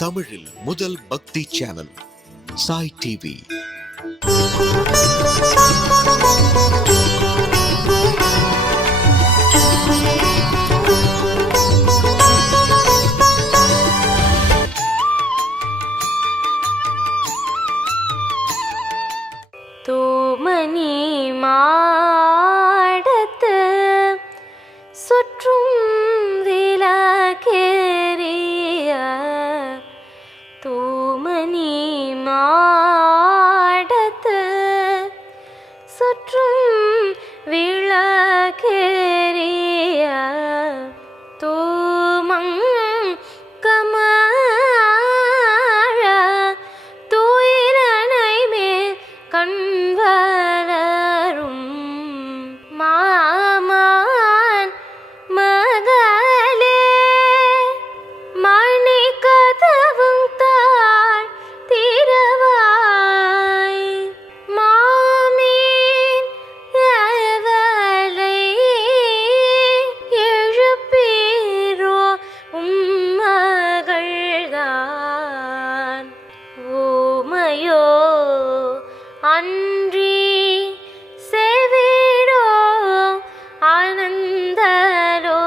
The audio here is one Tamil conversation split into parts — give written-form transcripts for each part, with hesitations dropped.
தமிழில் முதல் பக்தி சேனல் சாய் டிவி. தூமணி மாடத்து சுற்றும் விளக்கேறிய தூமணி மாடத்து சுற்றும் விளக்கேறிய தூமங் கமழ தூயிலனை மேல் கண்வளரும் மாமான் மகளே மணி கதவும் தாழ் திறவாய் மாமீன் அவளை எழுப்பீரோ உம்மகள்தான் ஓமையோ அன்றி செவிடோ ஆனந்தலோ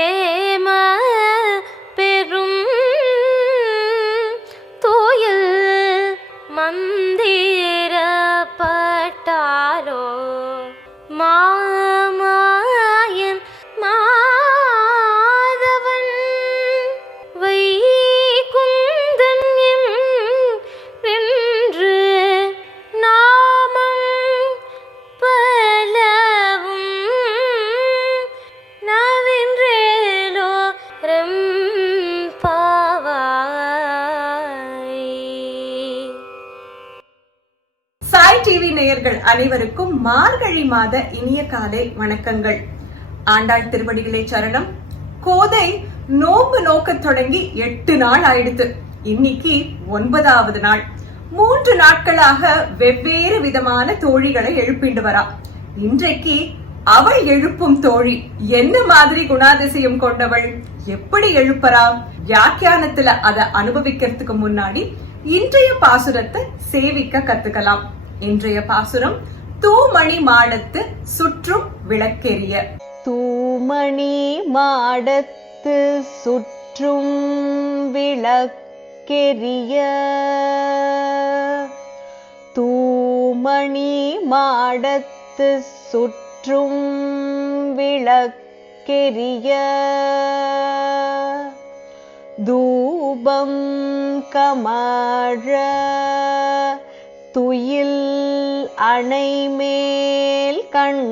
ஏம பெரும் தூயில் மந்திரப்பட்டாலோ மாமாயன் மாதவன் வைகுந்தன் என்று நாமம் பலவும் நவென்றேலோ ரெம்பாவாய். சாய் டிவி நேயர்கள் அனைவருக்கும் மார்கழி மாத இனிய காலை வணக்கங்கள். ஆண்டாள் திருவடிகளே சரணம். கோதை நோம்பு நோக்கத் தொடங்கி 8 நாள் ஆயிடுத்து. இன்னைக்கு 9வது நாள். 3 நாட்களாக வெவ்வேறு விதமான தோழிகளை எழுப்பிண்டு வரா. இன்றைக்கு அவள் எழுப்பும் தோழி என்ன மாதிரி குணாதிசயம் கொண்டவள், எப்படி எழுப்பறா, வியாக்கியானத்துல அதை அனுபவிக்கிறதுக்கு முன்னாடி இன்றைய பாசுரத்தை சேவிக்க கத்துக்கலாம். இன்றைய பாசுரம் தூமணி மாடத்து சுற்றும் விளக்கெரிய. தூமணி மாடத்து சுற்றும் விளக்கெரிய தூமணி மாடத்து சுற்றும் விளக்கெரிய தூபம் கமழ துயில் அணைமேல் கண்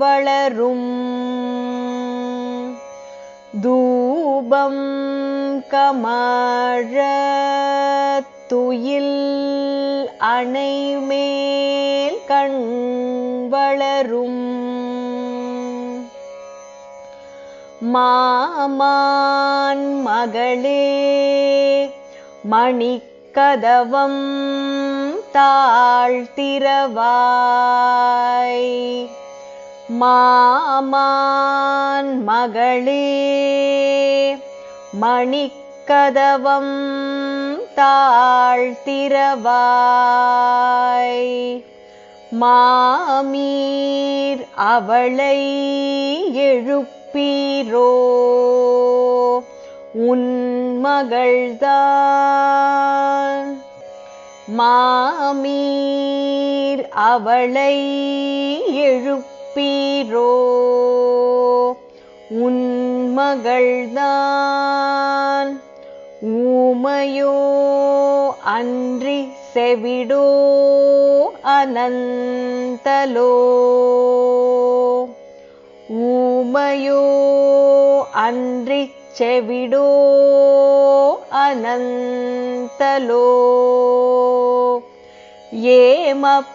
வளரும் தூபம் கமழ துயில் அணைமேல் கண் வளரும் மாமான் மகளே மணிக்கதவம் தாழ்த்திரவாய் மாமான் மகளே மணிக்கதவம் தாழ்த்திரவாய் மாமீர் அவளை எழுப்பீரோ உன் மகள்தான் மாமீர் அவளை எழுப்பீரோ உன் மகள்தான் ஊமையோ அன்றி செவிடோ அனந்தலோ ஊமையோ அன்றி செவிடோ அனந்தலோ ஏமப்பெருந்துயில்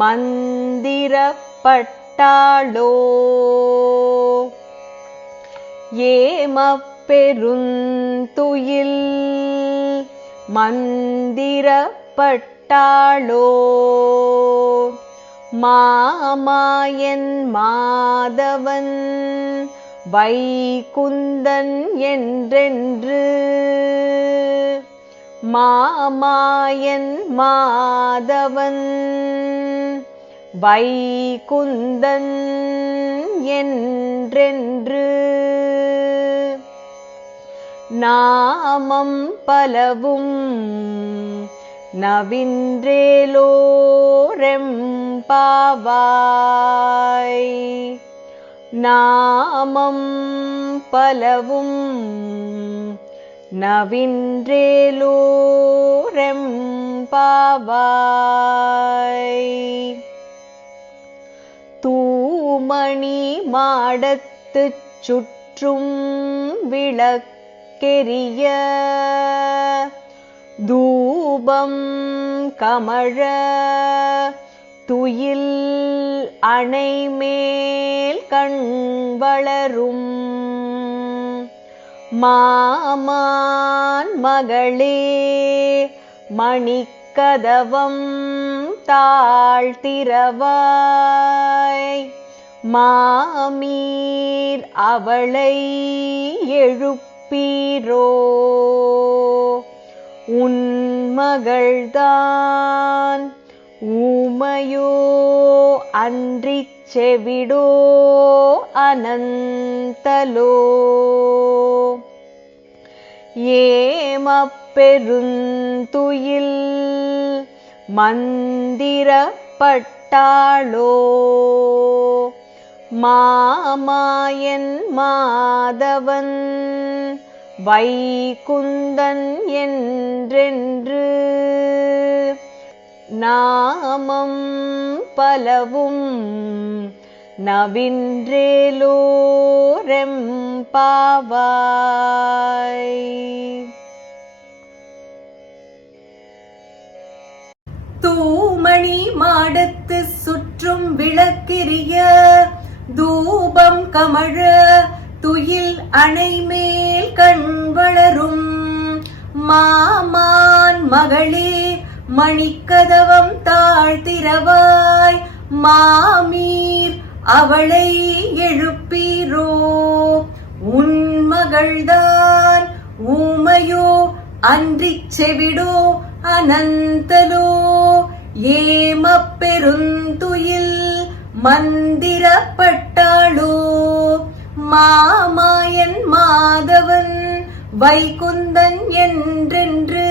மந்திரப்பட்டாளோ ஏமப்பெருந்துயில் மந்திரப்பட்டாளோ மாமாயன் மாதவன் வைகுந்தன் என்றென்று மாமாயன் மாதவன் வைகுந்தன் என்றென்று நாமம் பலவும் நவின்றேலோரெம்பாவாய் நாமம் பலவும் நவின்றேலோரெம்பாவாய் தூமணி மாடத்துச் சுற்றும் விளக்கெரிய தூபம் கமழ துயில் அணைமேல் கண் வளரும் மாமான் மகளே மணிக்கதவம் தாழ்த்திரவாய் மாமீர் அவளை எழுப்பீரோ உன் மகள்தான் ஊமையோ அன்றிச் செவிடோ அனந்தலோ ஏமப்பெருந்துயில் மந்திரப்பட்டாளோ மாமாயன் மாதவன் வைகுந்தன் என்றென்று நாமம் பலவும் நவின்றேலோரெம்பாவாய் தூமணி மாடத்து சுற்றும் விளக்கெரிய தூபம் கமழ துயில் அணைமேல் கண் வளரும் மாமான் மகளே மணிக்கதவம் தாழ்த்திரவாய் மாமீர் அவளை எழுப்பீரோ உன் மகள்தான் ஊமையோ அன்றிச் செவிடோ அனந்தலோ ஏமப்பெருந்துயில் மந்திரப்பட்டாளோ மாமாயன் மாதவன் வைகுந்தன் என்றென்று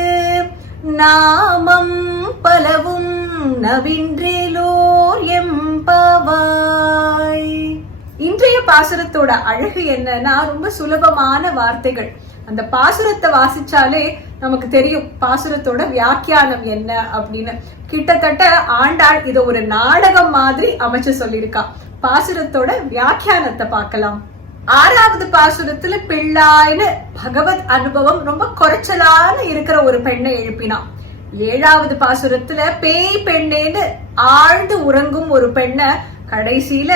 நாமம் பலவும் நவின்றேலோர் எம்பாவாய். இன்றைய பாசுரத்தோட அழகு என்னன்னா ரொம்ப சுலபமான வார்த்தைகள். அந்த பாசுரத்தை வாசிச்சாலே நமக்கு தெரியும் பாசுரத்தோட வியாக்கியானம் என்ன அப்படின்னு. கிட்டத்தட்ட ஆண்டாள் இத ஒரு நாடகம் மாதிரி அமைச்சு சொல்லியிருக்கா. பாசுரத்தோட வியாக்கியானத்தை பார்க்கலாம். 6வது பாசுரத்துல பிள்ளாய்னு பகவத் அனுபவம் ரொம்ப குறைச்சலான இருக்கிற ஒரு பெண்ணை எழுப்பினான். 7வது பாசுரத்துல பேய் பெண்ணேன்னு ஆழ்ந்து உறங்கும் ஒரு பெண்ணை கடைசியில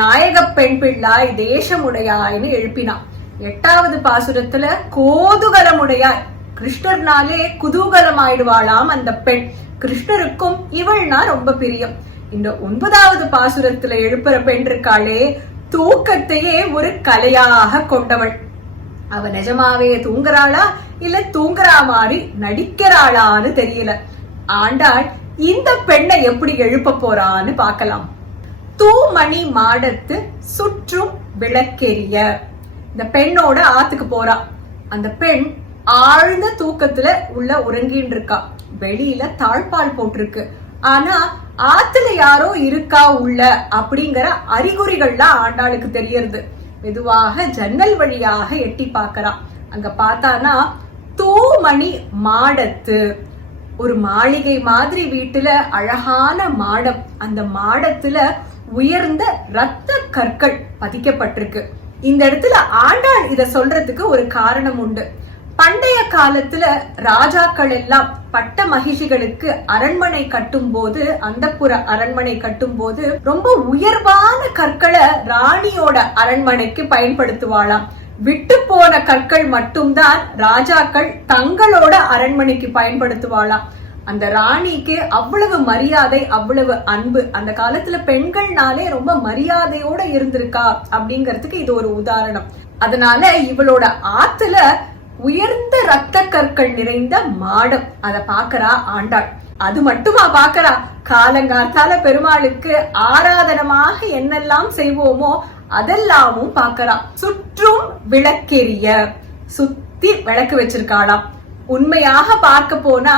நாயக பெண் பிள்ளாய் தேசமுடையாய்னு எழுப்பினான். 8வது பாசுரத்துல கோதுகலமுடையாய், கிருஷ்ணர்னாலே குதூகலம் ஆயிடுவாளாம் அந்த பெண். கிருஷ்ணருக்கும் இவள்னா ரொம்ப பிரியம். இந்த 9வது பாசுரத்துல எழுப்புற பெண் இருக்காளே தூக்கத்தையே ஒரு கலையாக கொண்டவள். அவ நிஜமாவே தூங்குறாளா இல்ல தூங்குறா மாதிரி நடிக்கிறாளான்னு தெரியல. ஆண்டாள் இந்த பெண்ணை எப்படி எழுப்ப போறான்னு பார்க்கலாம். தூமணி மாடத்து சுற்றும் விளக்கெரிய. இந்த பெண்ணோட ஆத்துக்கு போறா. அந்த பெண் ஆழ்ந்த தூக்கத்துல உள்ள உறங்கின்னு இருக்கா. வெளியில தாழ்பால் போட்டிருக்கு. ஆனா ஆத்துல யாரோ இருக்கா உள்ள அப்படிங்கிற அறிகுறிகள்லாம் ஆண்டாளுக்கு தெரியறது. மெதுவாக ஜன்னல் வழியாக எட்டி பாக்கிறா. அங்க பார்த்தானா தூமணி மாடத்து, ஒரு மாளிகை மாதிரி வீட்டுல அழகான மாடம். அந்த மாடத்துல உயர்ந்த ரத்த கற்கள் பதிக்கப்பட்டிருக்கு. இந்த இடத்துல ஆண்டாள் இத சொல்றதுக்கு ஒரு காரணம் உண்டு. பண்டைய காலத்துல ராஜாக்கள் எல்லாம் பட்ட மகிழ்ச்சிகளுக்கு அரண்மனை கட்டும் போது, அந்தப்புற அரண்மனை கட்டும் போது ரொம்ப உயர்வான கற்களை ராணியோட அரண்மனைக்கு பயன்படுத்துவாளாம். விட்டு போன கற்கள் மட்டும்தான் ராஜாக்கள் தங்களோட அரண்மனைக்கு பயன்படுத்துவாளாம். அந்த ராணிக்கு அவ்வளவு மரியாதை, அவ்வளவு அன்பு. அந்த காலத்துல பெண்கள்னாலே ரொம்ப மரியாதையோட இருந்திருக்கா அப்படிங்கறதுக்கு இது ஒரு உதாரணம். அதனால இவளோட ஆத்துல உயர்ந்த ரத்த கற்கள் நிறைந்த மாடம், அத பாக்குறா ஆண்டாள். அது மட்டுமா பாக்குறா, காலங்காத்தால பெருமாளுக்கு ஆராதனமாக என்னெல்லாம் செய்வோமோ அதெல்லாமும் பாக்குறா. சுற்றும் விளக்கெரிய, சுத்தி விளக்கு வச்சிருக்காளாம். உண்மையாக பார்க்க போனா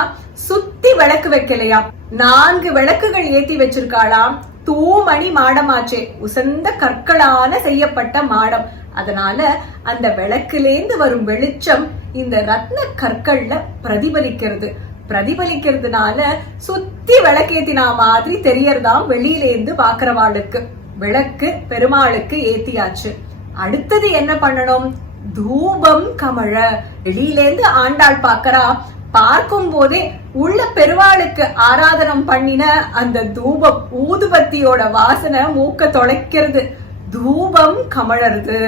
சுத்தி விளக்கு வைக்கலையாம், 4 விளக்குகள் ஏத்தி வச்சிருக்காளாம். தூமணி மாடமாச்சே, உசந்த கற்களான செய்யப்பட்ட மாடம். அதனால அந்த விளக்குலேந்து வரும் வெளிச்சம் இந்த ரத்ன கற்கள்ல பிரதிபலிக்கிறதுனால சுத்தி விளக்கேத்தினா மாதிரி தெரியறதாம் வெளியிலேந்து பாக்குறவாளுக்கு. விளக்கு பெருமாளுக்கு ஏத்தியாச்சு. அடுத்தது என்ன பண்ணணும்? தூபம் கமழ. வெளியிலேந்து ஆண்டாள் பாக்கறா. பார்க்கும் போதே உள்ள பெருமாளுக்கு ஆராதனம் பண்ணின அந்த தூபம், ஊதுபத்தியோட வாசனை மூக்க தொலைக்கிறது. தூபம் கமழறது.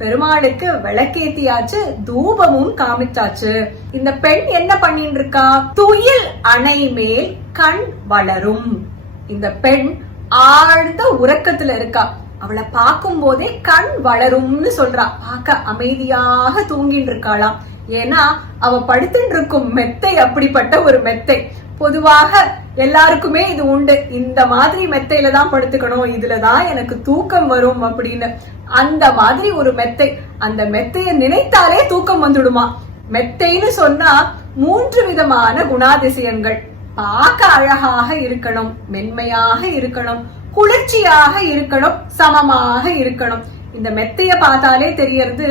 பெருமாளுக்கு விளக்கேத்தியாச்சு, தூபமும் காமிச்சாச்சு. இந்த பெண் என்ன பண்ணிட்டு இருக்கா? துயில் அணை மேல் கண் வளரும். இந்த பெண் ஆழ்ந்த உறக்கத்துல இருக்கா. அவளை பார்க்கும் போதே கண் வளரும்னு சொல்றா. பார்க்க அமைதியாக தூங்கிட்டு இருக்காளாம். ஏன்னா அவ படுத்துட்டு இருக்கும் மெத்தை அப்படிப்பட்ட ஒரு மெத்தை. பொதுவாக எல்லாருக்குமே இது உண்டு, இந்த மாதிரி மெத்தையில தான் படுத்துக்கணும், இதுலதான் எனக்கு தூக்கம் வரும் அப்படின்னு. அந்த மாதிரி ஒரு மெத்தை. அந்த மெத்தைய நினைத்தாலே தூக்கம் வந்துடுமா. மெத்தைன்னு சொன்னா 3 விதமான குணாதிசயங்கள். பார்க்க அழகாக இருக்கணும், மென்மையாக இருக்கணும், குளிர்ச்சியாக இருக்கணும், சமமாக இருக்கணும். இந்த மெத்தைய பார்த்தாலே தெரியறது,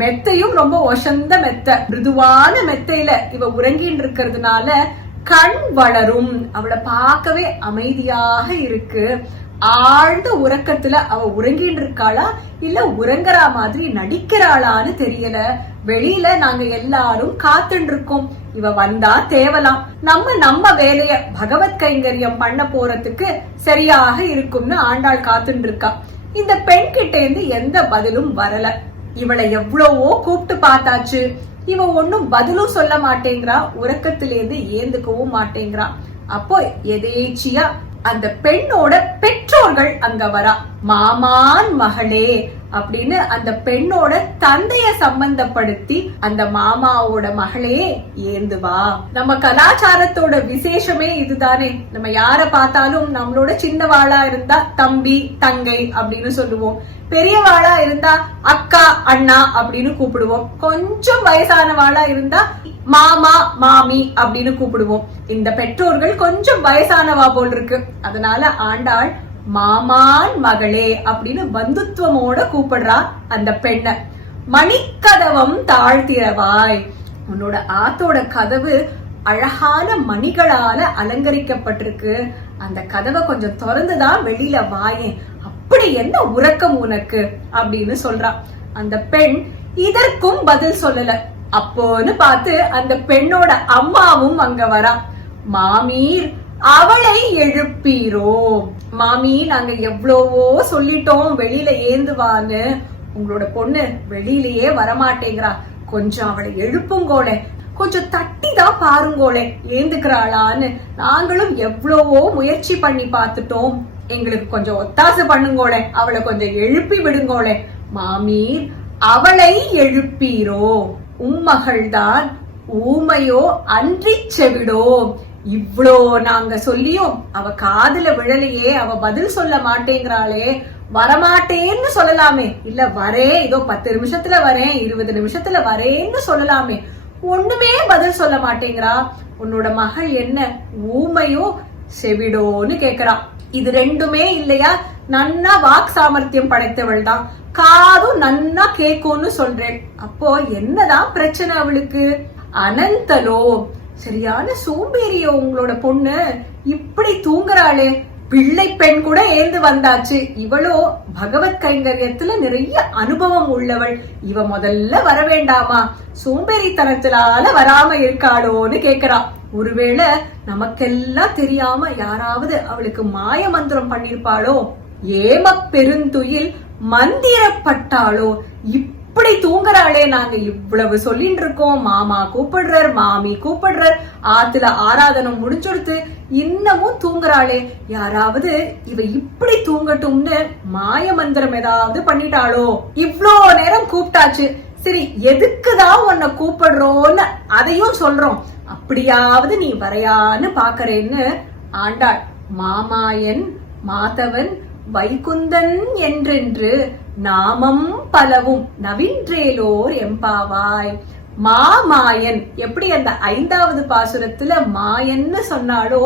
மெத்தையும் ரொம்ப ஒசந்த மெத்தை, மிருதுவான மெத்தையில இவ உறங்கின்னு இருக்கிறதுனால கண் வளரும். அவளை பார்க்கவே அமைதியாக இருக்கு. ஆழ்ந்த உறக்கத்துல அவ உறங்கிட்டு இருக்காளா இல்ல உறங்குற மாதிரி நடிக்கிறாளான்னு தெரியல. வெளியில நாங்க எல்லாரும் காத்துட்டு இருக்கோம். இவ வந்தா தேவலாம், நம்ம வேலைய பகவத் கைங்கரியம் பண்ண போறதுக்கு சரியாக இருக்கும்னு ஆண்டாள் காத்துட்டு இருக்கா. இந்த பெண் கிட்ட இருந்து எந்த பதிலும் வரல. இவளை எவ்வளவோ கூப்பிட்டு பார்த்தாச்சு, இவ ஒன்னும் பதிலும் சொல்ல மாட்டேங்கிறா. உறக்கத்திலேருந்து ஏந்துக்கவும் மாட்டேங்கிறா. அப்போ எதேச்சியா அந்த பெண்ணோட பெற்றோர்கள் அங்க வரா. மாமான் மகளே அப்படின்னு அந்த பெண்ணோட தந்தைய சம்பந்தப்படுத்தி அந்த மாமாவோட மகளே ஏந்துவா. நம்ம கலாச்சாரத்தோட விசேஷமே இதுதானே. நம்ம யார பார்த்தாலும் நம்மளோட சின்னவாளா இருந்தா தம்பி தங்கை அப்படின்னு சொல்லுவோம், பெரியவாளா இருந்தா அக்கா அண்ணா அப்படின்னு கூப்பிடுவோம், கொஞ்சம் வயசானவாளா இருந்தா மாமா மாமி அப்படின்னு கூப்பிடுவோம். இந்த பெற்றோர்கள் கொஞ்சம் வயசானவா போல் இருக்கு. அதனால ஆண்டாள் மாமான் மகளே அப்படின்னு பந்துத்துவமோட கூப்பிடுறா அந்த பெண்ண. மணிக்கதவம் தாழ்த்திரவாய். உன்னோட ஆத்தோட கதவு அழகான மணிகளால அலங்கரிக்கப்பட்டிருக்கு, அந்த கதவை கொஞ்சம் திறந்துதான் வெளியில வாயேன், அப்படி என்ன உறக்கம் உனக்கு அப்படின்னு சொல்றா. அந்த பெண் இதற்கும் பதில் சொல்லல. அப்போன்னு பார்த்து அந்த பெண்ணோட அம்மாவும் அங்க வரா. மாமீர் அவளை எழுப்பீரோ. மாமி நாங்க எவ்வளவோ சொல்லிட்டோம் வெளியில ஏந்துவான்னு, உங்களோட பொண்ணு வெளியிலயே வரமாட்டேங்கிறா, கொஞ்சம் அவளை எழுப்புங்கோளே, கொஞ்சம் தட்டி தான் பாருங்கோளே ஏந்துக்கிறாளான்னு. நாங்களும் எவ்வளவோ முயற்சி பண்ணி பார்த்துட்டோம், எங்களுக்கு கொஞ்சம் ஒத்தாசை பண்ணுங்கோளே, அவளை கொஞ்சம் எழுப்பி விடுங்கோளே. மாமீர் அவளை எழுப்பீரோ. உம்மகள்தான் ஊமையோ அன்றி செவிடோ. இவ்ளோ நாங்க சொல்லியும் அவ காதுல விழலையே, அவ பதில் சொல்ல மாட்டேங்கிறாளே. வரமாட்டேன்னு சொல்லலாமே, இல்ல வரேன் இதோ 10 நிமிஷத்துல வரேன் 20 நிமிஷத்துல வரேன்னு சொல்லலாமே, ஒண்ணுமே பதில் சொல்ல மாட்டேங்கிறா. உன்னோட மகள் என்ன ஊமையோ செவிடோன்னு கேக்குறா. இது ரெண்டுமே இல்லையா? நன்னா வாக் சாமர்த்தியம் படைத்தவள் தான், காதும் நன்னா கேக்கும்னு சொல்றேன். அப்போ என்னதான் பிரச்சனை அவளுக்கு? அனந்தலோ, சரியான சோம்பேறியோ உங்களோட பொண்ணு, இப்படி தூங்குறாளே. பிள்ளை பெண் கூட ஏந்து வந்தாச்சு, இவளோ பகவத் கைங்கரியத்துல நிறைய அனுபவம் உள்ளவள், இவ முதல்ல வர வேண்டாமா? சோம்பேறித்தனத்தினால வராம இருக்காளோன்னு கேக்குறா. ஒருவேளை நமக்கெல்லாம் தெரியாம யாராவது அவளுக்கு மாய மந்திரம் பண்ணிருப்பாளோ? ஏம பெருந்துயில் மந்திரப்பட்டாளோ? இப்படி தூங்குறாளே, நாங்க இவ்வளவு சொல்லிட்டு இருக்கோம், மாமா கூப்பிடுறார், மாமி கூப்பிடுறார், ஆத்துல ஆராதனம் முடிஞ்சுடுத்து, இன்னமும் தூங்குறாளே, யாராவது இவ இப்படி தூங்கட்டும்னு மாய மந்திரம் ஏதாவது பண்ணிட்டாளோ, இவ்ளோ நேரம் கூப்பிட்டாச்சு, சரி எதுக்குதான் உன்னை கூப்பிடுறோன்னு அதையும் சொல்றோம், அப்படியாவது நீ வரையான்னு பாக்கறேன்னு ஆண்டாள் மாமாயன் மாதவன் வைகுந்தன் என்றென்று நாமம் பலவும் நவின்றேலோர் எம்பாவாய். மாமாயன் எப்படி அந்த 5வது பாசுரத்துல மாயன்னு சொன்னாலோ,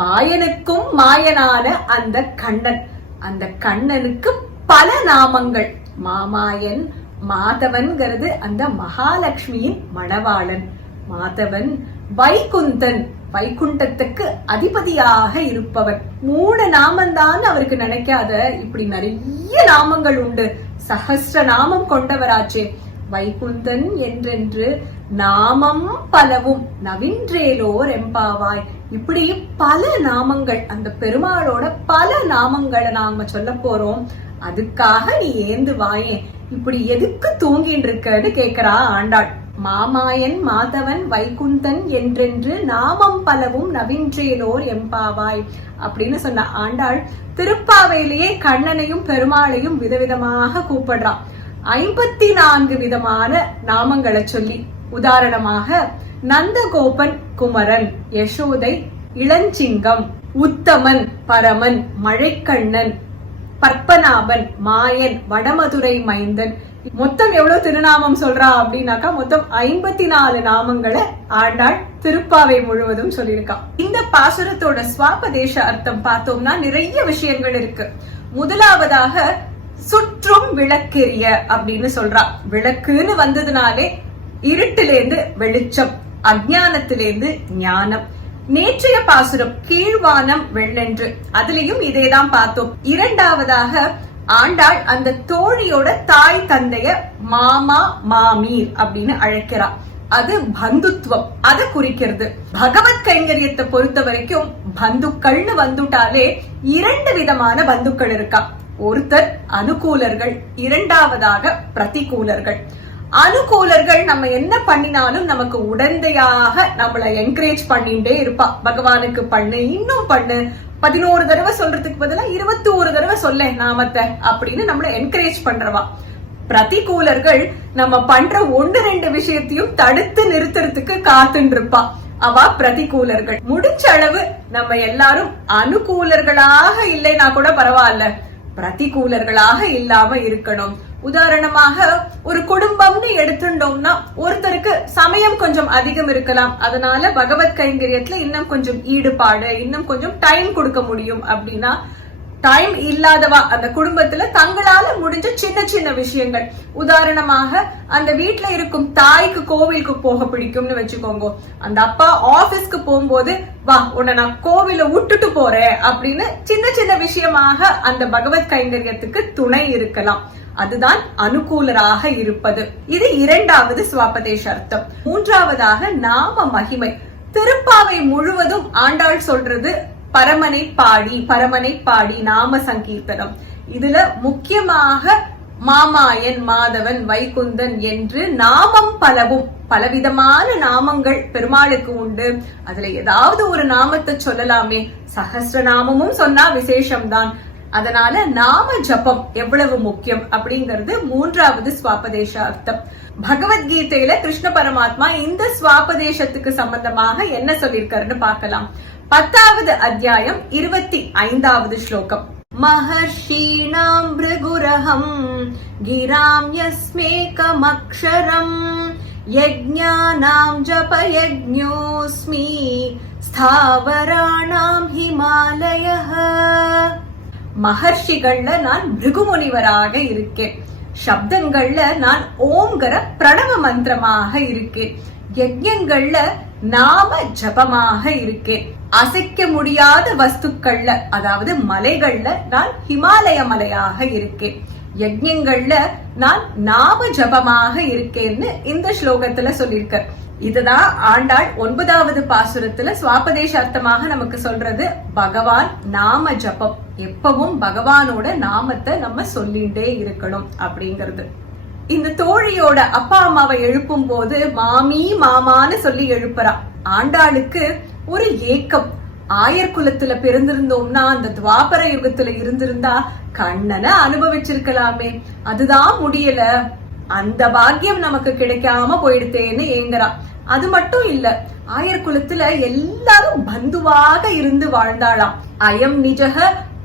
மாயனுக்கும் மாயனான அந்த கண்ணன், அந்த கண்ணனுக்கு பல நாமங்கள். மாமாயன் மாதவன்கிறது அந்த மகாலட்சுமியின் மணவாளன். மாதவன் வைகுந்தன், வைகுண்டத்துக்கு அதிபதியாக இருப்பவர். 3 நாமந்தான் அவருக்கு நினைக்காத, இப்படி நிறைய நாமங்கள் உண்டு, சஹஸ்ர நாமம் கொண்டவராச்சே. வைகுந்தன் என்றென்று நாமம் பலவும் நவின்றேலோர் எம்பாவாய். இப்படி பல நாமங்கள், அந்த பெருமாளோட பல நாமங்களை நாம சொல்ல போறோம். அதுக்காக நீ ஏந்து வாயே, இப்படி எதுக்கு தூங்கின்னு இருக்கன்னு கேக்குறா ஆண்டாள். மாமாயன் மாதவன் வைகுந்தன் என்றென்று நாமம் பலவும் நவின்றேலோர் எம்பாவாய் அப்படின்னு சொன்ன ஆண்டாள் திருப்பாவையிலேயே கண்ணனையும் பெருமாளையும் விதவிதமாக கூப்பிடுறான். 54 விதமான நாமங்களை சொல்லி, உதாரணமாக நந்தகோபன் குமரன், யசோதை இளஞ்சிங்கம், உத்தமன் பரமன், மழைக்கண்ணன், பற்பநாபன், மாயன், வடமதுரை மைந்தன். மொத்தம் எவ்வளவு திருநாமம் சொல்றா அப்படின்னாக்கா மொத்தம் 54 நாமங்களை ஆண்டாள் திருப்பாவை முழுவதும் சொல்லியிருக்கா. இந்த பாசுரத்தோட ஸ்வாபதேச அர்த்தம் பார்த்தோம்னா நிறைய விஷயங்கள் இருக்கு. முதலாவதாக சுற்றும் விளக்கெரிய அப்படின்னு சொல்றா. விளக்குன்னு வந்ததுனாலே இருட்டிலேந்து வெளிச்சம், அஞ்ஞானத்திலேந்து ஞானம். நேற்றைய பாசுரம் கீழ்வானம் வெள்ளென்று, அதுலயும் இதேதான் பார்த்தோம். இரண்டாவதாக ஆண்டாள் அந்த தோழியோட தாய் தந்தைய மாமா மாமீர் அப்படின்னு அழைக்கிறா. அது பந்துத்துவம், அதை குறிக்கிறது. பகவத் கைங்கரியத்தை பொறுத்த வரைக்கும் பந்துக்கள்னு வந்துட்டாலே 2 விதமான பந்துக்கள் இருக்கா. ஒருத்தர் அனுகூலர்கள், இரண்டாவதாக பிரதிகூலர்கள். அனுகூலர்கள் நம்ம என்ன பண்ணினாலும் நமக்கு உடந்தையாக நம்மள என்கரேஜ் பண்ணிட்டே இருப்பா. பகவானுக்கு பண்ணு, இன்னும் பண்ணு, 11 தடவை சொல்றதுக்கு பதிலா 21 தடவை சொல்ல நாமத்தை அப்படின்னு நம்மள என்கரேஜ் பண்றவா. பிரதிகூலர்கள் நம்ம பண்ற 1-2 விஷயத்தையும் தடுத்து நிறுத்துறதுக்கு காத்துட்டு இருப்பா. அவ பிரதிகூலர்கள். முடிஞ்ச அளவு நம்ம எல்லாரும் அனுகூலர்களாக இல்லைன்னா கூட பரவாயில்ல, பிரதிகூலர்களாக இல்லாம இருக்கணும். உதாரணமாக ஒரு குடும்பம்னு எடுத்துட்டோம்னா ஒருத்தருக்கு சமயம் கொஞ்சம் அதிகம் இருக்கலாம், அதனால பகவத் கைங்கரியத்துல இன்னும் கொஞ்சம் ஈடுபாடு, இன்னும் கொஞ்சம் டைம் கொடுக்க முடியும். அப்படின்னா டைம் இல்லாதவா அந்த குடும்பத்துல தங்களால முடிஞ்ச சின்ன சின்ன விஷயங்கள், உதாரணமாக அந்த வீட்டுல இருக்கும் தாய்க்கு கோவிலுக்கு போக பிடிக்கும்னு வச்சுக்கோங்க, அந்த அப்பா ஆபீஸ்க்கு போகும்போது வா உன்னை நான் கோவில விட்டுட்டு போறேன் அப்படின்னு சின்ன சின்ன விஷயமாக அந்த பகவத் கைங்கரியத்துக்கு துணை இருக்கலாம். அதுதான் அனுகூலராக இருப்பது. இது 2வது ஸ்வாபதேச அர்த்தம். 3வதாக நாம மகிமை. திருப்பாவை முழுவதும் ஆண்டாள் சொல்றது பரமனை பாடி, பரமனை பாடி நாம சங்கீர்த்தனம். இதுல முக்கியமாக மாமாயன் மாதவன் வைகுந்தன் என்று நாமம் பலவும், பலவிதமான நாமங்கள் பெருமாளுக்கு உண்டு. அதுல ஏதாவது ஒரு நாமத்தை சொல்லலாமே, சஹஸ்ர நாமமும் சொன்னா விசேஷம்தான். அதனால நாம ஜபம் எவ்வளவு முக்கியம் அப்படிங்கிறது 3வது ஸ்வாபதேச அர்த்தம். பகவத்கீதையில கிருஷ்ண பரமாத்மா இந்த ஸ்வாபதேசத்துக்கு சம்பந்தமாக என்ன சொல்லியிருக்காருன்னு பார்க்கலாம். 10வது அத்தியாயம் 25வது ஸ்லோகம். மஹர்ஷீணாம் ப்ருகுரஹம் கிராம் யஸ்மேகமக்ஷரம் யஜ்ஞானாம் ஜபயஜ்ஞோஸ்மி ஸ்தாவராணாம் ஹிமாலயஹ. மகர்ஷிகள்ல நான் பிருகுமுனிவராக இருக்கேன், சப்தங்கள்ல நான் ஓம்கர பிரணவ மந்திரமாக இருக்கேன், யஜ்ஞங்கள்ல நாம ஜபமாக இருக்கேன், அசைக்க முடியாத வஸ்துக்கள்ல அதாவது மலைகள்ல நான் ஹிமாலய மலையாக இருக்கேன், யஜ்ஞங்கள்ல நான் நாம ஜபமாக இருக்கேன்னு இந்த ஸ்லோகத்துல சொல்லியிருக்க. இதுதான் ஆண்டாள் 9வது பாசுரத்துல ஸ்வாபதேச அர்த்தமாக நமக்கு சொல்றது. பகவான் நாம ஜபம், எப்பவும் பகவானோட நாமத்தை நம்ம சொல்லிட்டே இருக்கணும் அப்படிங்கிறது. இந்த தோழியோட அப்பா அம்மாவை எழுப்பும் போது மாமி மாமான்னு சொல்லி எழுப்புறா. ஆண்டாளுக்கு ஒரு ஏக்கம், ஆயர் குலத்துல பிறந்திருந்தோம்னா அந்த துவாபர யுகத்துல இருந்திருந்தா கண்ணனை அனுபவிச்சிருக்கலாமே, அதுதான் முடியல, அந்த பாக்கியம் நமக்கு கிடைக்காம போயிடுத்தேன்னு ஏங்குறா. அது மட்டும் இல்ல, ஆயர் குலத்துல எல்லாரும் பந்துவாக இருந்து வாழ்ந்தாளாம். அயம் நிஜக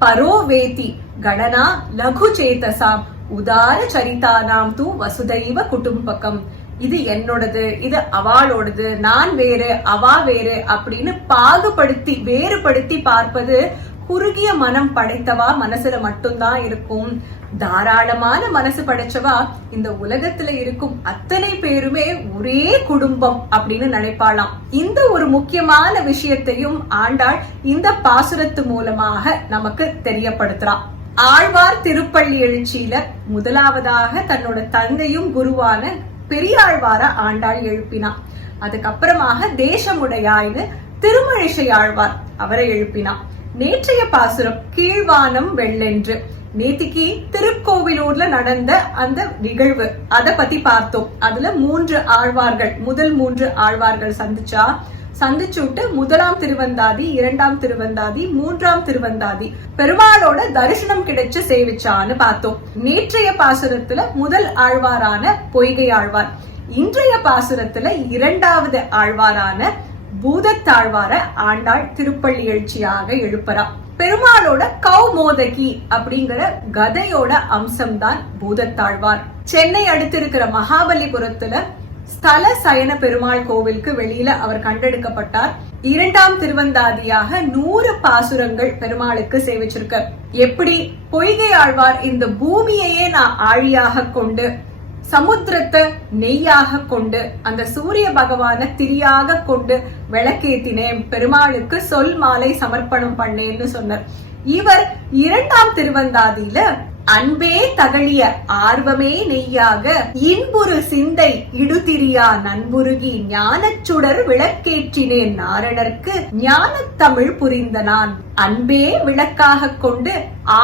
பரோவேதி கடனா லகு சேதசாம் உதார சரிதானாம் தூ வசுதைவ குடும்பகம். இது என்னோடது, இது அவளோடது, நான் வேறு அவா வேறு அப்படின்னு பாகுபடுத்தி வேறுபடுத்தி பார்ப்பது குறுகிய மனம் படைத்தவா மனசுல மட்டும்தான் இருக்கும். தாராளமான மனசு படைச்சவா இந்த உலகத்துல இருக்கும் அத்தனை பேருமே ஒரே குடும்பம் அப்படின்னு நினைப்பாளாம். இந்த ஒரு முக்கியமான விஷயத்தையும் ஆண்டாள் இந்த பாசுரத்து மூலமாக நமக்கு தெரியப்படுத்துறா. ஆழ்வார் திருப்பள்ளி எழுச்சியில முதலாவதாக தன்னோட தந்தையும் குருவான பெரியாழ்வார ஆண்டாள் எழுப்பினா. அதுக்கப்புறமாக தேசமுடையாய்னு திருமழிசை ஆழ்வார் அவரை எழுப்பினா. நேற்றைய பாசுரம் கீழ்வானம் வெள்ளென்று, நேத்திக்கு திருக்கோவிலூர்ல நடந்த அந்த நிகழ்வு அத பத்தி பார்த்தோம். அதுல 3 ஆழ்வார்கள், முதல் 3 ஆழ்வார்கள் சந்திச்சுட்டு முதலாம் திருவந்தாதி, 2ஆம் திருவந்தாதி, 3ஆம் திருவந்தாதி பெருமாளோட தரிசனம் கிடைச்சு சேவிச்சான்னு பார்த்தோம். நேற்றைய பாசுரத்துல முதல் ஆழ்வாரான பொய்கை ஆழ்வார், இன்றைய பாசுரத்துல 2வது ஆழ்வாரான பூதத்தாழ்வார ஆண்டாள் திருப்பள்ளி எழுச்சியாக எழுப்புறா. பெருமாளோட கௌமோதகி அப்படிங்கிற கதையோட அம்சம்தான் பூதத்தாழ்வார். சென்னை அடுத்து இருக்கிற மகாபலிபுரத்துல ஸ்தல சயன பெருமாள் கோவிலுக்கு வெளியில அவர் கண்டெடுக்கப்பட்டார். 2ஆம் திருவந்தாதியாக 100 பாசுரங்கள் பெருமாளுக்கு சேவிச்சிருக்க. எப்படி பொய்கை ஆழ்வார் இந்த பூமியையே நான் ஆழியாக கொண்டு, சமுத்திரத்தை நெய்யாக கொண்டு, அந்த சூரிய பகவான திரியாக கொண்டு விளக்கேத்தினேன், பெருமாளுக்கு சொல் மாலை சமர்ப்பணம் பண்ணேன்னு சொன்னார். இவர் 2ஆம் திருவந்தாதியில அன்பே தகழிய ஆர்வமே நெய்யாக இன்புறு சிந்தை இடுதிரியா நண்புருகி ஞானச்சுடர் விளக்கேற்றினேன் நாரணர்க்கு ஞானத் தமிழ் புரிந்த நான், அன்பே விளக்காக கொண்டு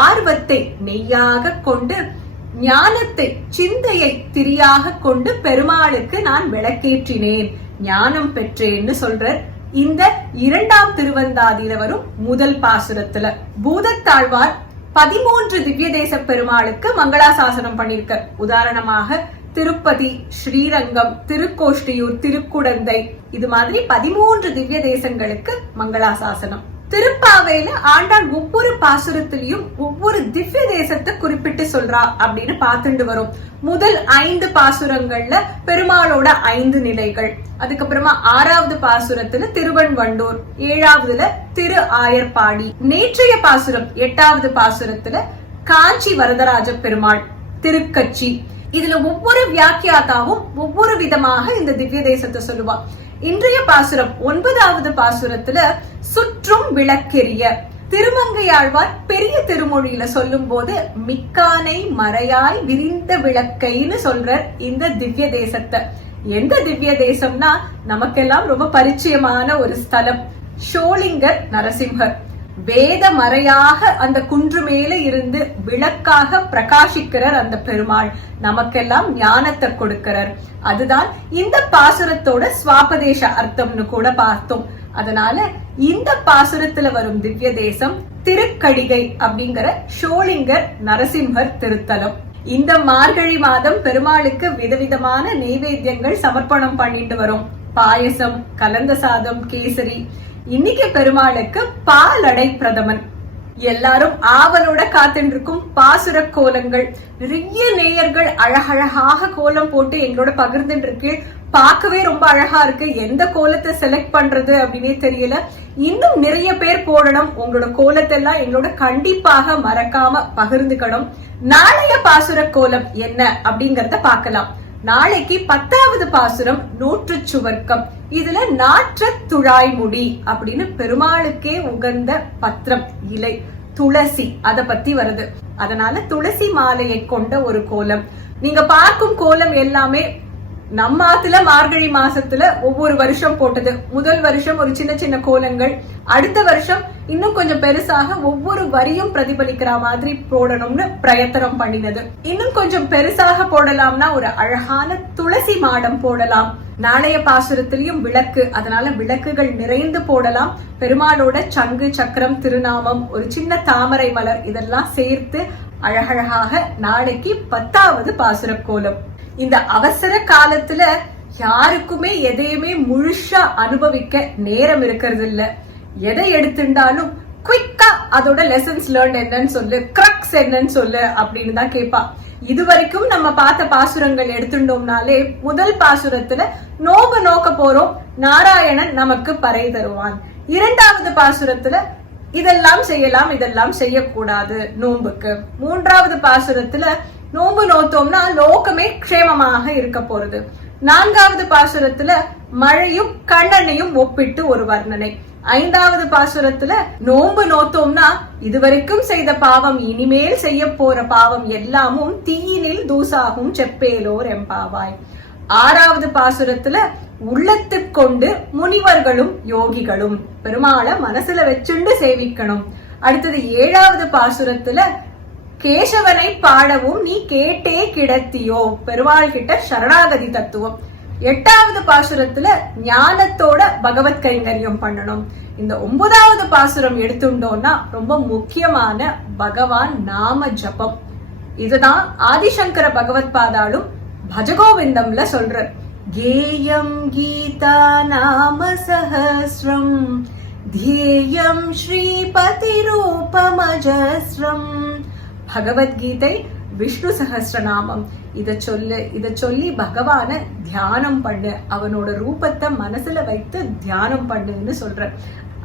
ஆர்வத்தை நெய்யாக கொண்டு ஞானத்தை சிந்தையை திரியாக கொண்டு பெருமாளுக்கு நான் விளக்கேற்றினேன், ஞானம் பெற்றேன்னு சொல்ற இந்த 2ஆம் திருவந்தாதியில வரும் முதல் பாசுரத்துல. பூதத்தாழ்வார் 13 திவ்ய தேச பெருமாளுக்கு மங்களாசாசனம் பண்ணிருக்க. உதாரணமாக திருப்பதி, ஸ்ரீரங்கம், திருக்கோஷ்டியூர், திருக்குடந்தை, இது மாதிரி 13 திவ்ய தேசங்களுக்கு மங்களாசாசனம். திருப்பாவையில ஆண்டாள் ஒவ்வொரு பாசுரத்திலையும் ஒவ்வொரு திவ்ய தேசத்தை குறிப்பிட்டு சொல்றா அப்படின்னு பார்த்துட்டு வரும். முதல் 5 பாசுரங்கள்ல பெருமாளோட 5 நிலைகள், அதுக்கப்புறமா 6வது பாசுரத்துல திருவன்வண்டூர், 7வதுல திரு ஆயர்பாடி, நேற்றைய பாசுரம் 8வது பாசுரத்துல காஞ்சி வரதராஜ பெருமாள், திருக்கச்சி. இதுல ஒவ்வொரு வியாக்கியாதாவும் ஒவ்வொரு விதமாக இந்த திவ்ய தேசத்தை சொல்லுவா. இன்றைய பாசுரம் 9வது பாசுரத்துல சுற்றும் விளக்கெரிய, திருமங்கையாழ்வார் பெரிய திருமொழியில சொல்லும் போது மிக்கானை மறையாய் விரிந்த விளக்கைன்னு சொல்ற இந்த திவ்ய தேசத்தை. எந்த திவ்ய தேசம்னா நமக்கெல்லாம் ரொம்ப பரிச்சயமான ஒரு ஸ்தலம், ஷோலிங்கர் நரசிம்ஹர். வேத மறையாக அந்த குன்று மேல இருந்து விளக்காக பிரகாசிக்கிறார் அந்த பெருமாள், நமக்கெல்லாம் ஞானத்தை கொடுக்கிறார். அதுதான் இந்த பாசுரத்தோட ஸ்வாபதேச அர்த்தம்னு கூட பார்த்தோம். அதனால இந்த பாசுரத்துல வரும் திவ்ய தேசம் திருக்கடிகை அப்படிங்கிற ஷோலிங்கர் நரசிம்ஹர் திருத்தலம். இந்த மார்கழி மாதம் பெருமாளுக்கு விதவிதமான நெய்வேத்தியங்கள் சமர்ப்பணம் பண்ணிட்டு வரும். பாயசம், கலந்த சாதம், கேசரி. இன்னைக்கு பெருமாளுக்கு பாலடை பிரதமன். எல்லாரும் ஆவலோட காத்துட்டு இருக்கும் பாசுர கோலங்கள். நிறைய நேயர்கள் அழகழகாக கோலம் போட்டு எங்களோட பகிர்ந்துட்டு இருக்கு. பார்க்கவே ரொம்ப அழகா இருக்கு. எந்த கோலத்தை செலக்ட் பண்றது அப்படின்னே தெரியல. இன்னும் நிறைய பேர் போடணும். உங்களோட கோலத்தை எல்லாம் எங்களோட கண்டிப்பாக மறக்காம பகிர்ந்துக்கணும். நாளைய பாசுர கோலம் என்ன அப்படிங்கறத பார்க்கலாம். நாளைக்கு 10வது பாசுரம் நூற்று சுவர்க்கம். இதுல நாற்ற துழாய்முடி அப்படின்னு பெருமாளுக்கே உகந்த பத்திரம், இலை, துளசி, அத பத்தி வருது. அதனால துளசி மாலையை கொண்ட ஒரு கோலம். நீங்க பார்க்கும் கோலம் எல்லாமே நம்ம ஆத்துல மார்கழி மாசத்துல ஒவ்வொரு வருஷம் போட்டது. முதல் வருஷம் ஒரு சின்ன சின்ன கோலங்கள், அடுத்த வருஷம் இன்னும் கொஞ்சம் பெருசாக ஒவ்வொரு வரியும் பிரதிபலிக்கிற மாதிரி போடணும்னு பிரயத்தனம் பண்ணினது. இன்னும் கொஞ்சம் பெருசாக போடலாம்னா ஒரு அழகான துளசி மாடம் போடலாம். நாளைய பாசுரத்திலையும் விளக்கு, அதனால விளக்குகள் நிறைந்து போடலாம். பெருமாளோட சங்கு சக்கரம் திருநாமம், ஒரு சின்ன தாமரை மலர் இதெல்லாம் சேர்த்து அழகழகாக நாளைக்கு 10வது பாசுர கோலம். இந்த அவசர காலத்துல யாருக்குமே எதையுமே முழுசா அனுபவிக்க நேரம் இருக்கிறது இல்ல. எதை எடுத்துட்டாலும் குவிக்கா அதோட லெசன்ஸ் லேர்ன் என்னன்னு சொல்லு, கிரக்ஸ் என்னன்னு சொல்லு அப்படின்னு தான் கேட்பா. இதுவரைக்கும் நம்ம பார்த்த பாசுரங்கள் எடுத்துட்டோம்னாலே முதல் பாசுரத்துல நோம்பு நோக்க போறோம், நாராயணன் நமக்கு பறை தருவான். 2வது பாசுரத்துல இதெல்லாம் செய்யலாம் இதெல்லாம் செய்யக்கூடாது நோம்புக்கு. 3வது பாசுரத்துல நோம்பு நோத்தோம்னா லோகமே க்ஷேமமாக இருக்க போறது. 4வது பாசுரத்துல மழையும் கண்ணனையும் ஒப்பிட்டு ஒரு வர்ணனை. 5வது பாசுரத்துல நோம்பு நோத்தோம்னா இதுவரைக்கும் செய்த பாவம் இனிமேல் செய்ய போற பாவம் எல்லாமும் தீயினில் தூசாகும் செப்பேலோர் எம்பாவாய். 6வது பாசுரத்துல உள்ளத்துக்கொண்டு முனிவர்களும் யோகிகளும் பெருமாளை மனசுல வச்சுண்டு சேவிக்கணும். அடுத்தது 7வது பாசுரத்துல கேசவனை பாடவும் நீ கேட்டே கிடத்தியோ, பெருமாள் கிட்ட சரணாகதி தத்துவம். 8வது பாசுரத்துல ஞானத்தோட பகவத் கைங்கரியம் பண்ணணும். இந்த 9வது பாசுரம் எடுத்துட்டோம்னா ரொம்ப முக்கியமான பகவான் நாம ஜபம். இதுதான் ஆதிசங்கர பகவத் பாதாளும் பஜகோவிந்தம்ல சொல்ற. கேயம் கீதா நாம சஹஸ்ரம் தியேயம் ஸ்ரீபதி ரூபமஜஸ்ரம். பகவத்கீதை விஷ்ணு சஹஸ்ரநாமம். இத சொல்லி பகவான தியானம் பண்ணு, அவனோட ரூபத்தை மனசுல வைத்து தியானம் பண்ணுன்னு சொல்ற.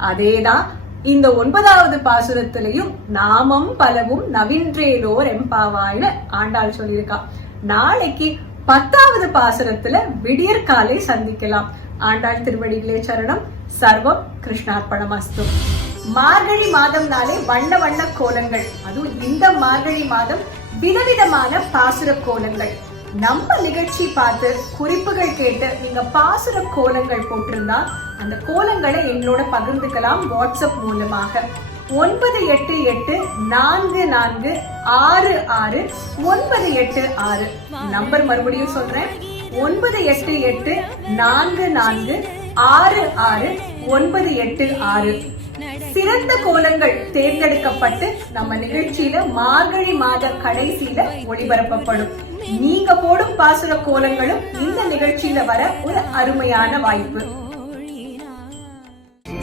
அதேதான் இந்த 9வது பாசுரத்திலையும் நாமம் பலவும் நவின்றேலோர் எம்பாவாய்னு ஆண்டாள் சொல்லியிருக்கா. நாளைக்கு 10வது பாசுரத்துல விடியற்காலை சந்திக்கலாம். ஆண்டாள் திருவடிகளே சரணம். சர்வம் கிருஷ்ணார்ப்பணமஸ்து. மார்கழி மாதம்னாலே வண்ண வண்ண கோலங்கள், அதுவும் இந்த மார்கழி மாதம் விதவிதமான பாசுர கோலங்கள். நம்ம நிகழ்ச்சி பார்த்து குறிப்புகள் கேட்டு நீங்க பாசுர கோலங்கள் போட்டிருந்தா அந்த கோலங்களை எங்களோட பகிர்ந்துக்கலாம் வாட்ஸ்அப் மூலமாக. 9884466986 நம்பர் மறுபடியும் சொல்றேன். 9884466986. சிறந்த கோலங்கள் தேர்ந்தெடுக்கப்பட்டு நம்ம நிகழ்ச்சியில மார்கழி மாத கடைசியில ஒளிபரப்பப்படும். நீங்க போடும் பாசுர கோலங்களும் இந்த நிகழ்ச்சியில வர ஒரு அருமையான வாய்ப்பு.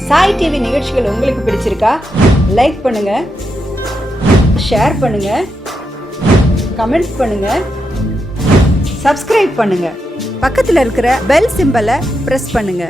சாய் டிவி நிகழ்ச்சிகள் உங்களுக்கு பிடிச்சிருக்கா? லைக் பண்ணுங்க, ஷேர் பண்ணுங்க, கமெண்ட்ஸ் பண்ணுங்க, சப்ஸ்கிரைப் பண்ணுங்க, பக்கத்துல இருக்கிற பெல் சிம்பலை பிரஸ் பண்ணுங்க.